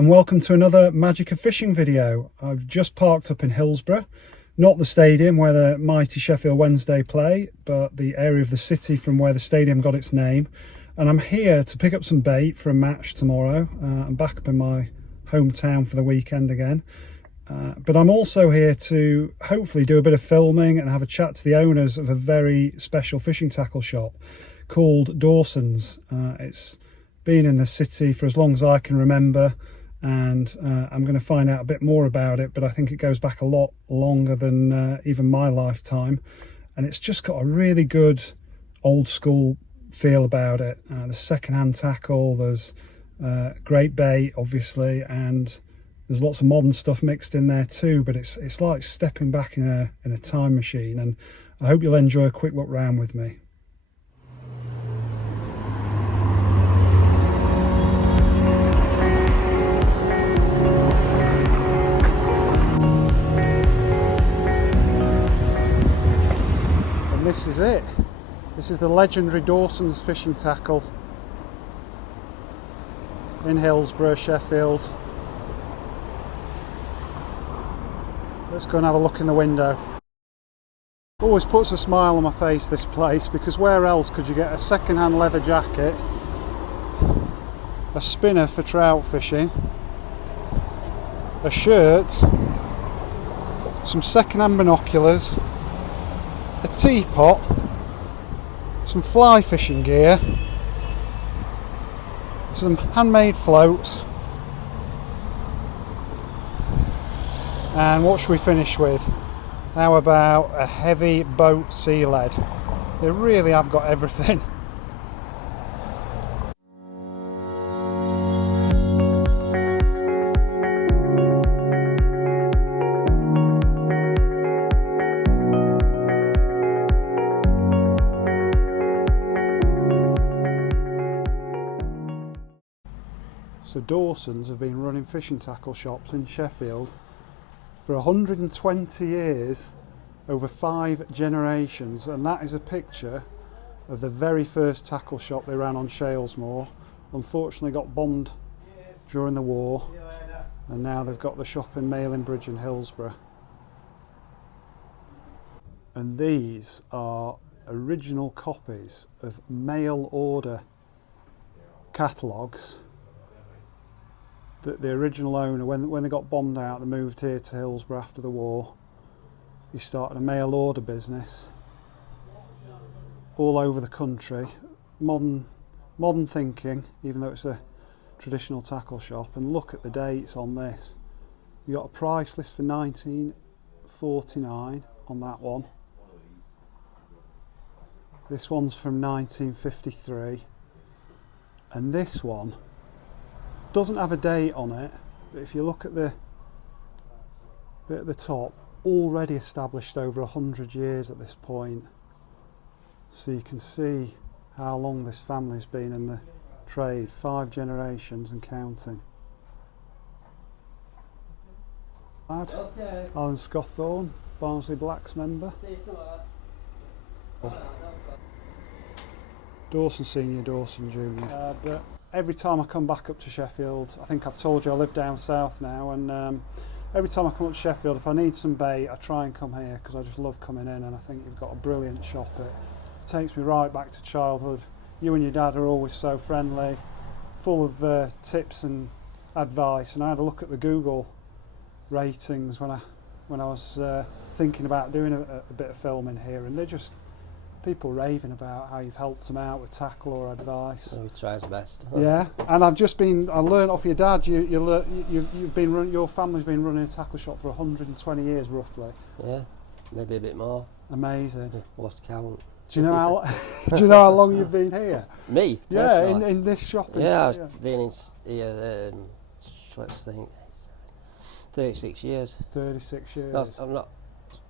and welcome to another Magic of Fishing video. I've just parked up in Hillsborough, not the stadium where the mighty Sheffield Wednesday play, but the area of the city from where the stadium got its name. And I'm here to pick up some bait for a match tomorrow. I'm back up in my hometown for the weekend again. But I'm also here to hopefully do a bit of filming and have a chat to the owners of a very special fishing tackle shop called Dawsons. It's been in the city for as long as I can remember, and I'm going to find out a bit more about it, but I think it goes back a lot longer than even my lifetime, and it's just got a really good old school feel about it. There's second-hand tackle, there's great bait obviously, and there's lots of modern stuff mixed in there too, but it's like stepping back in a time machine, and I hope you'll enjoy a quick look round with me. This is it. This is the legendary Dawsons Fishing Tackle in Hillsborough, Sheffield. Let's go and have a look in the window. Always puts a smile on my face, this place, because where else could you get a second-hand leather jacket, a spinner for trout fishing, a shirt, some second-hand binoculars, a teapot, some fly fishing gear, some handmade floats, and what should we finish with? How about a heavy boat sea lead? They really have got everything. So Dawsons have been running fishing tackle shops in Sheffield for 120 years, over 5 generations, and that is a picture of the very first tackle shop they ran on Shalesmoor. Unfortunately got bombed during the war, and now they've got the shop in Malinbridge in Hillsborough. And these are original copies of mail order catalogues that the original owner, when they got bombed out, they moved here to Hillsborough after the war. He started a mail order business all over the country. Modern thinking, even though it's a traditional tackle shop. And look at the dates on this. You got a price list for 1949 on that one. This one's from 1953, and this one doesn't have a date on it, but if you look at the bit at the top, already established over 100 years at this point, so you can see how long this family's been in the trade. 5 generations and counting. Lad, okay. Alan Scotthorne, Barnsley Blacks member. Dawson Senior, Dawson Junior. But every time I come back up to Sheffield, I think I've told you I live down south now, and every time I come up to Sheffield, if I need some bait, I try and come here because I just love coming in, and I think you've got a brilliant shop. It takes me right back to childhood. You and your dad are always so friendly, full of tips and advice, and I had a look at the Google ratings when I was thinking about doing a bit of filming here, and they're just people raving about how you've helped them out with tackle or advice. We try our best. Yeah, and I learned off your dad. You've been your family's been running a tackle shop for 120 years roughly. Yeah, maybe a bit more. Amazing. Lost count. Do you know how how long you've been here? Me? Yeah, in this shop. Yeah, I've been in here. Let's think. 36 years. 36 years. No, I'm not.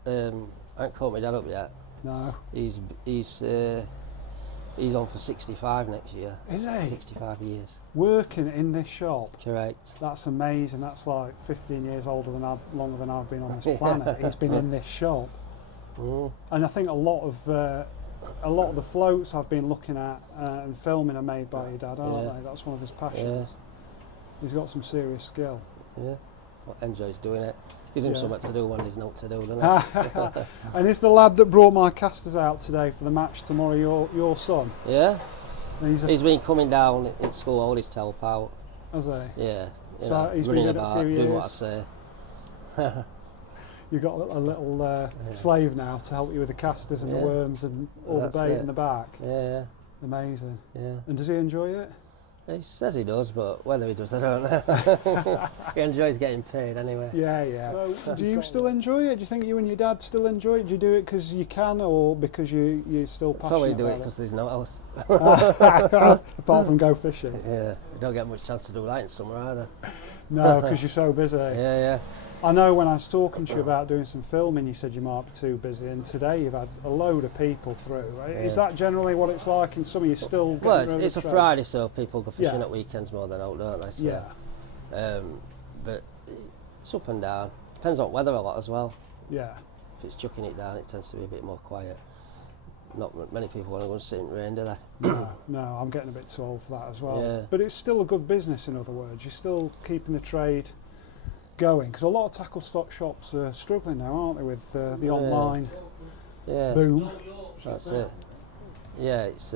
I haven't caught my dad up yet. No. He's on for 65 next year. Is he? 65 years. Working in this shop? Correct. That's amazing. That's like 15 years longer than I've been on this planet. He's been in this shop. Mm. And I think a lot of the floats I've been looking at and filming are made by your dad, aren't they? That's one of his passions. He's got some serious skill. Yeah, well, enjoys doing it. Gives him Yeah. something to do when there's not to do, doesn't it? And is the lad that brought my casters out today for the match tomorrow your son? Yeah. He's Been coming down in school all his to help out. Has he? Yeah. So he's running been doing it a about, few doing what I years. say. You've got a little slave now to help you with the casters and the worms and all That's the bait it. in the back. Yeah, Amazing. yeah. And does he enjoy it? He says he does, but whether he does, I don't know. He enjoys getting paid anyway. Yeah, yeah. So do you still enjoy it? Do you think you and your dad still enjoy it? Do you do it because you can or because you're still passionate Probably do it about because there's no else. Apart from go fishing? Yeah, you don't get much chance to do that in summer either. No, because you're so busy. Yeah, yeah. I know when I was talking to you about doing some filming, you said you might be too busy, and today you've had a load of people through. Is that generally what it's like in summer? You're still getting Well, rid it's of a the Friday, so people go fishing Yeah. at weekends more than out, don't they? So, Yeah, but it's up and down. Depends on weather a lot as well. yeah, If it's chucking it down, it tends to be a bit more quiet. Not many people want to go and sit in rain, do they? no, I'm getting a bit too old for that as well. Yeah. But it's still a good business, in other words. You're still keeping the trade going, because a lot of tackle stock shops are struggling now, aren't they, with the online Yeah, boom? that's it. Yeah, it's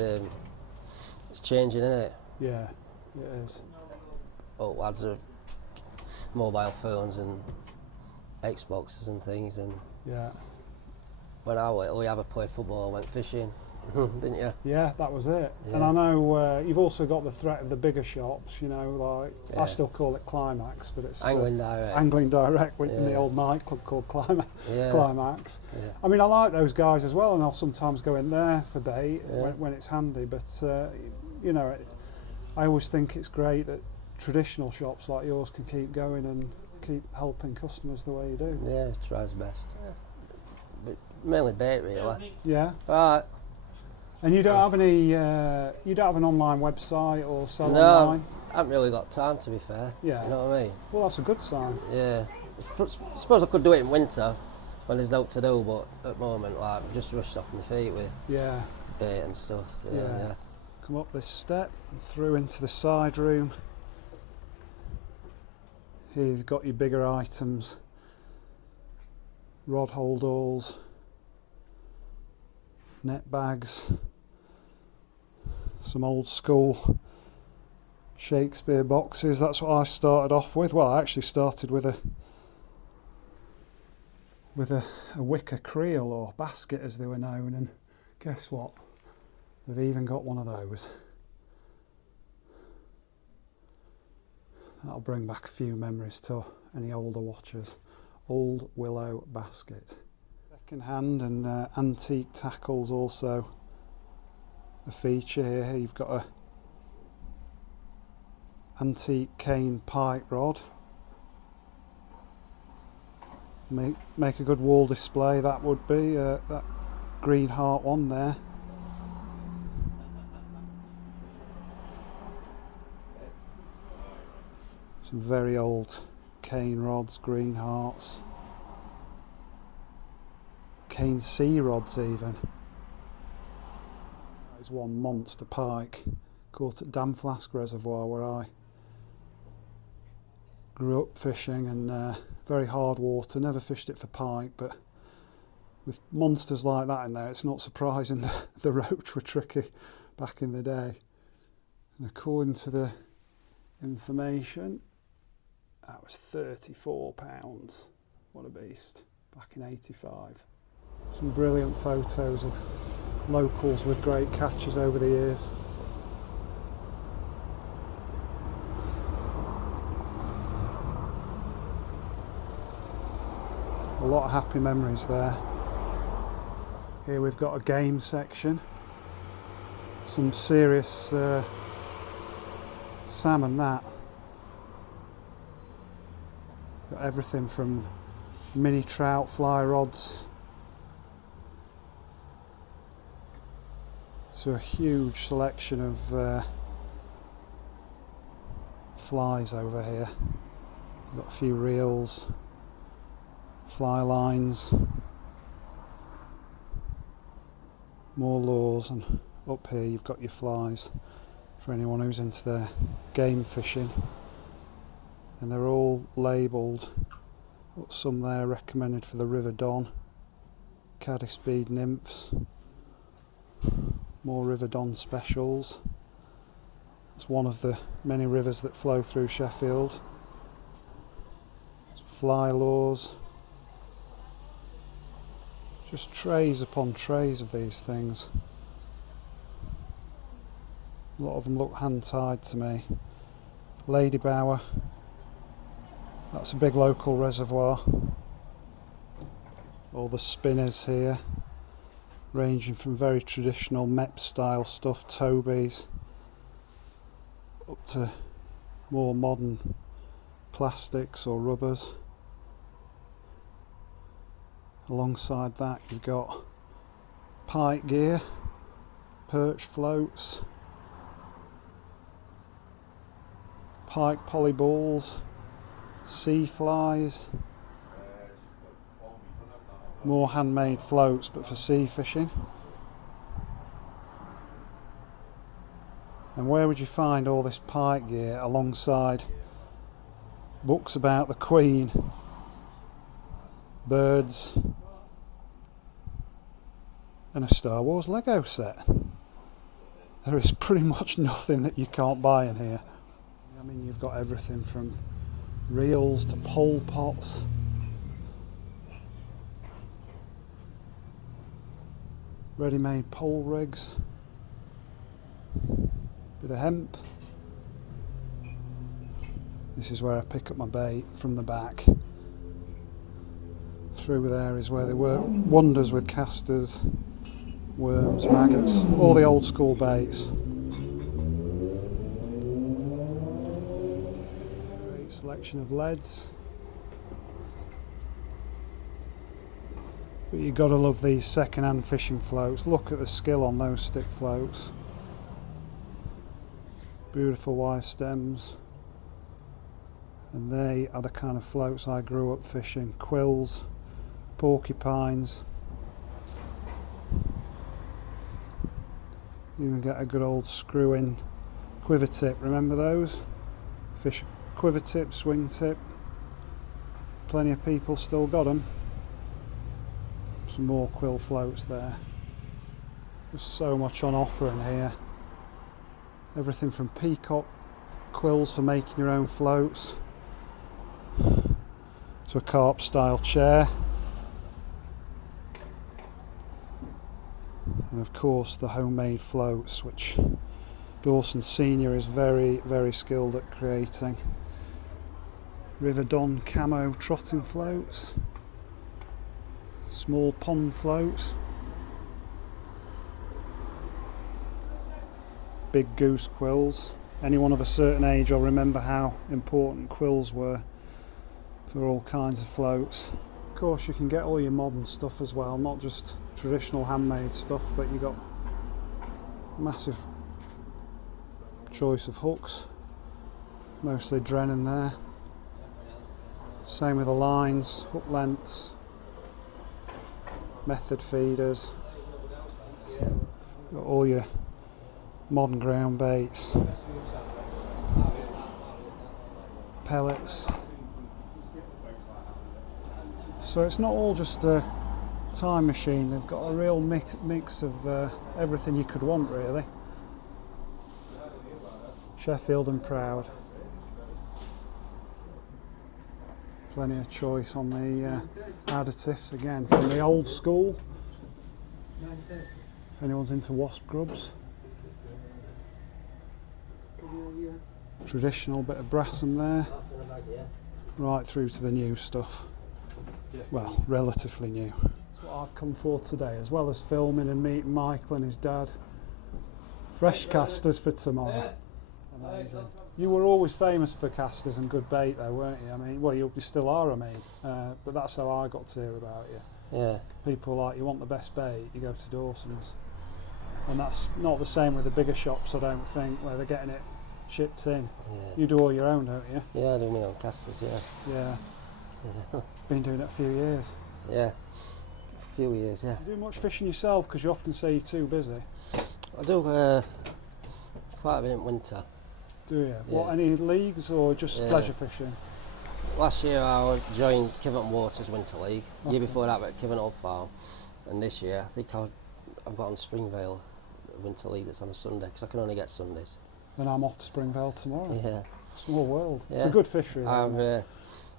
changing, isn't it? Yeah, it is. All lads are mobile phones and Xboxes and things, and Yeah, when I went, we ever played football, went fishing, didn't you? yeah, that was it. And Yeah. I know you've also got the threat of the bigger shops, you know, like I Yeah. still call it Climax, but it's Angling direct. Angling Direct in the Yeah. old nightclub called Yeah. Climax. Yeah. I mean, I like those guys as well, and I'll sometimes go in there for bait Yeah. when it's handy. But you know, I always think it's great that traditional shops like yours can keep going and keep helping customers the way you do. Yeah, tries best. But mainly bait, really. Yeah. Right. And you don't have any, you don't have an online website or sell No, online? I haven't really got time, to be fair. Yeah. You know what I mean? Well, that's a good sign. Yeah. I suppose I could do it in winter when there's no to do, but at the moment, like, I'm just rushed off my feet with Yeah. bait and stuff. So, Yeah. yeah. Come up this step and through into the side room. Here you've got your bigger items. Rod holdalls, net bags, some old school Shakespeare boxes. That's what I started off with. Well, I actually started with a wicker creel, or basket as they were known, and guess what? They've even got one of those. That'll bring back a few memories to any older watchers. Old willow basket. Second hand and antique tackles also a feature here. You've got a antique cane pike rod. Make a good wall display, that would be that green heart one there. Some very old cane rods, green hearts, cane sea rods even. There's one monster pike caught at Damflask Reservoir where I grew up fishing, and very hard water, never fished it for pike, but with monsters like that in there, it's not surprising that the roach were tricky back in the day. And according to the information, that was £34. What a beast, back in '85. Some brilliant photos of locals with great catches over the years. A lot of happy memories there. Here we've got a game section. Some serious salmon, that. Got everything from mini trout, fly rods, to a huge selection of flies over here. We've got a few reels, fly lines, more lures, and up here you've got your flies for anyone who's into their game fishing. and they're all labelled. Got some there recommended for the River Don, Caddis Bead nymphs, more River Don specials. It's one of the many rivers that flow through Sheffield. Fly lures, just trays upon trays of these things. A lot of them look hand tied to me. Lady Bower, that's a big local reservoir. All the spinners here, ranging from very traditional MEP style stuff, Tobies, up to more modern plastics or rubbers. Alongside that you've got pike gear, perch floats, pike polyballs, sea flies, more handmade floats but for sea fishing. And where would you find all this pike gear alongside books about the Queen, birds, and a Star Wars Lego set? There is pretty much nothing that you can't buy in here. I mean, you've got everything from reels to pole pots, ready-made pole rigs, bit of hemp. This is where I pick up my bait, from the back. Through there is where they work wonders with casters, worms, maggots, all the old school baits. Great selection of leads. But you've got to love these second-hand fishing floats. Look at the skill on those stick floats. Beautiful wire stems. And they are the kind of floats I grew up fishing. Quills, porcupines. You can get a good old screw-in quiver tip. Remember those? Fish quiver tip, swing tip. Plenty of people still got them. Some more quill floats there. There's so much on offer in here. Everything from peacock quills for making your own floats to a carp style chair, and of course the homemade floats, which Dawsons Senior is very skilled at creating. River Don camo trotting floats, small pond floats, big goose quills. Anyone of a certain age will remember how important quills were for all kinds of floats. Of course you can get all your modern stuff as well, not just traditional handmade stuff, but you got massive choice of hooks, mostly Drennan there. Same with the lines, hook lengths, method feeders, got all your modern ground baits, pellets. So it's not all just a time machine, they've got a real mix of everything you could want, really. Sheffield and proud. Plenty of choice on the additives, again from the old school, if anyone's into wasp grubs. Traditional bit of brassam there, right through to the new stuff. Well, relatively new. That's what I've come for today, as well as filming and meeting Michael and his dad. Fresh casters for tomorrow. Amazing. You were always famous for casters and good bait though, weren't you? I mean, well, you still are, I mean, but that's how I got to hear about you. Yeah. People like, you want the best bait, you go to Dawsons. And that's not the same with the bigger shops, I don't think, where they're getting it shipped in. Yeah. You do all your own, don't you? Yeah, I do my own casters, yeah. Yeah. Yeah. Been doing it a few years. Yeah, a few years, yeah. Do you do much fishing yourself? Because you often say you're too busy. I do quite a bit in winter. Do you? Yeah. What, any leagues or just Yeah. pleasure fishing? last year I joined Kivant Waters Winter League. Year before that, at Kivant Old Farm, and this year I think I've got on Springvale Winter League that's on a Sunday because I can only get Sundays. And I'm off to Springvale tomorrow. Yeah. Small world. Yeah. It's a good fishery. I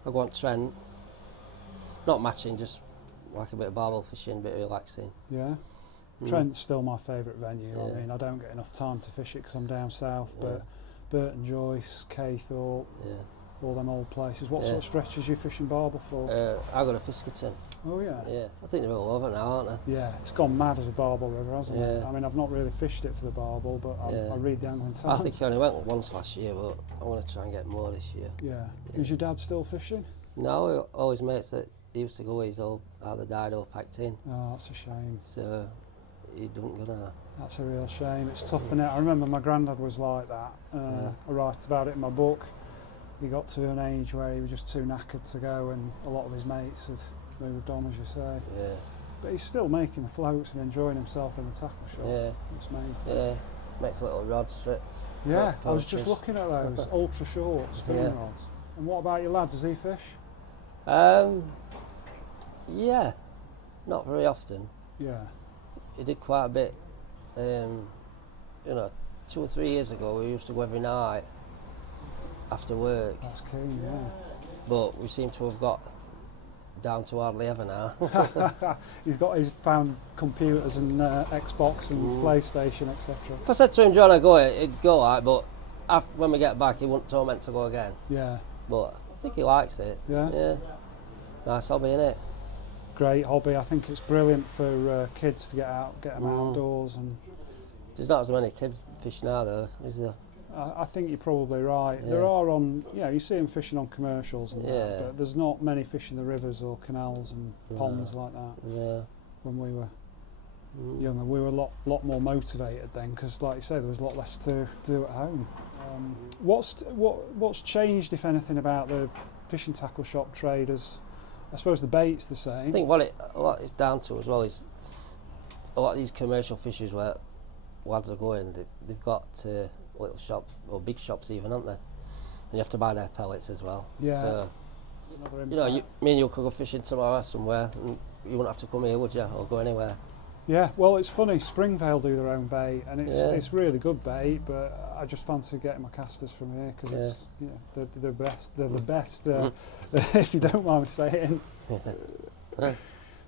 go on Trent. Not matching, just like a bit of barbel fishing, a bit of relaxing. Yeah. Trent's still my favourite venue. Yeah. I mean, I don't get enough time to fish it because I'm down south, but Burton Joyce, Caythorpe, all them old places. What sort of stretches you fishing barbel for? I go to Fiskerton. Oh yeah. Yeah, I think they're all over now, aren't they? Yeah, it's gone mad as a barbel river, hasn't it? Yeah. I mean, I've not really fished it for the barbel, but I read the Angling Times. I think I only went once last year, but I want to try and get more this year. Yeah. Is your dad still fishing? No, all his mates that he used to go with, he's all either died or packed in. Oh, that's a shame. So he don't go now. That's a real shame. It's tough, isn't it? I remember my granddad was like that. I write about it in my book. He got to an age where he was just too knackered to go, and a lot of his mates had moved on, as you say. Yeah. But he's still making the floats and enjoying himself in the tackle shop. Yeah. It's main. Yeah. Makes little rods for it. Yeah, I was just looking at those ultra short spinning Yeah. rods. And what about your lad? Does he fish? Yeah, not very often. Yeah. He did quite a bit. 2 or 3 years ago, we used to go every night after work. That's keen, yeah. But we seem to have got down to hardly ever now. He's found computers and Xbox and PlayStation, etc. If I said to him, "Do you want to go?" He'd go, right, but when we get back, he wouldn't torment to go again. Yeah. But I think he likes it. Yeah. Yeah. Nice hobby, innit? Great hobby. I think it's brilliant for kids to get out, get them outdoors. And there's not as many kids fishing now, though, is there? I think you're probably right. Yeah. There are you see them fishing on commercials and that, but there's not many fishing the rivers or canals and ponds like that. Yeah. When we were younger, we were a lot more motivated then, because, like you say, there was a lot less to do at home. What's changed, if anything, about the fishing tackle shop trade? As I suppose the bait's the same. I think what it's down to as well is a lot of these commercial fishers where lads are going, they've got little shops or big shops even, aren't they? And you have to buy their pellets as well. Yeah. So, me and you could go fishing somewhere and you wouldn't have to come here, would you, or go anywhere? Yeah. Well, it's funny. Springvale do their own bait, and it's really good bait. But I just fancy getting my casters from here because they're the best. They're the best. If you don't mind me saying.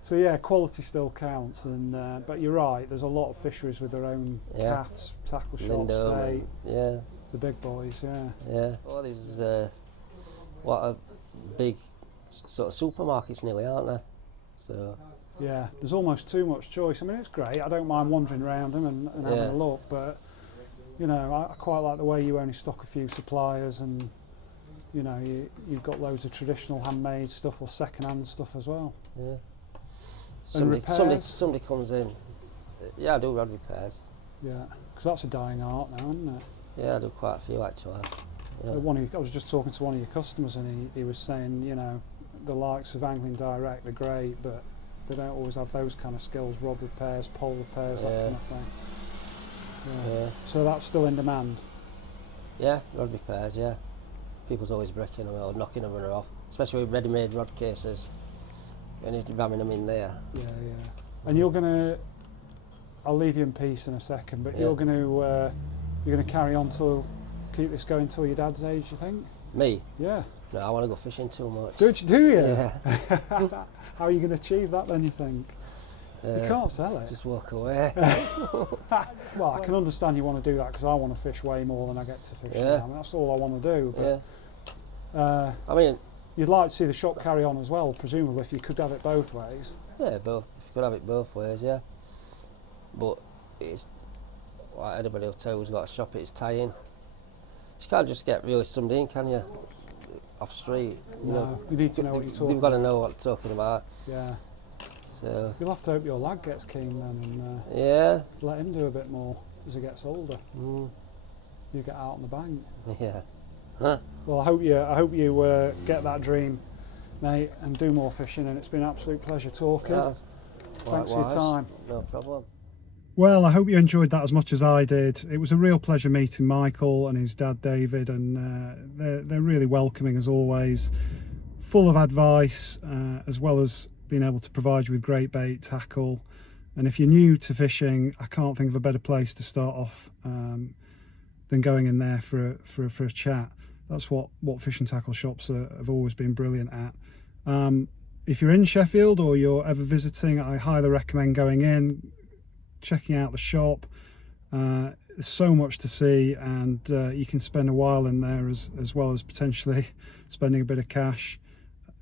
So yeah, quality still counts, and but you're right. There's a lot of fisheries with their own calves, tackle shops, bait. The big boys. Yeah. All these what a big sort of supermarkets nearly, aren't there? So. Yeah, there's almost too much choice. I mean, it's great. I don't mind wandering around them and having a look, but I quite like the way you only stock a few suppliers, and you've got loads of traditional handmade stuff or second-hand stuff as well. Yeah. Repairs? Somebody comes in. Yeah, I do rod repairs. Yeah, because that's a dying art now, isn't it? Yeah, I do quite a few actually. Yeah. I was just talking to one of your customers, and he was saying, the likes of Angling Direct, they're great, but they don't always have those kind of skills, rod repairs, pole repairs, that kind of thing. Yeah. So that's still in demand? Yeah, rod repairs, yeah. People's always breaking them or knocking them off, especially with ready-made rod cases. And you're ramming them in there. Yeah. And I'll leave you in peace in a second, but you're going to carry on keep this going till your dad's age, you think? Me? Yeah. No, I want to go fishing too much. Do you? Yeah. How are you going to achieve that then, you think? You can't sell it. Just walk away. Well, I can understand you want to do that, because I want to fish way more than I get to fish now. I mean, that's all I want to do. But, I mean, you'd like to see the shop carry on as well, presumably, if you could have it both ways. Yeah, both. If you could have it both ways, yeah. But it's like anybody will tell you who's got a shop, it's tying. You can't just get really somebody in, can you? Off street. You need to know what you're talking about. You've got to know what you're talking about. Yeah. So you'll have to hope your lad gets keen then, and let him do a bit more as he gets older. You get out on the bank. Yeah. Huh? Well, I hope you get that dream, mate, and do more fishing. And it's been an absolute pleasure talking. Thanks for your time. No problem. Well, I hope you enjoyed that as much as I did. It was a real pleasure meeting Michael and his dad David, and they're really welcoming as always. full of advice, as well as being able to provide you with great bait, tackle. And if you're new to fishing, I can't think of a better place to start off than going in there for a chat. That's what fishing tackle shops have always been brilliant at. If you're in Sheffield or you're ever visiting, I highly recommend going in, checking out the shop. There's so much to see, and you can spend a while in there as well as potentially spending a bit of cash.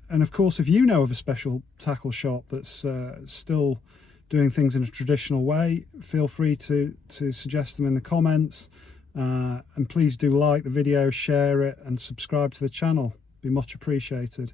And of course, if you know of a special tackle shop that's still doing things in a traditional way, feel free to suggest them in the comments. And please do like the video, share it, and subscribe to the channel. Be much appreciated.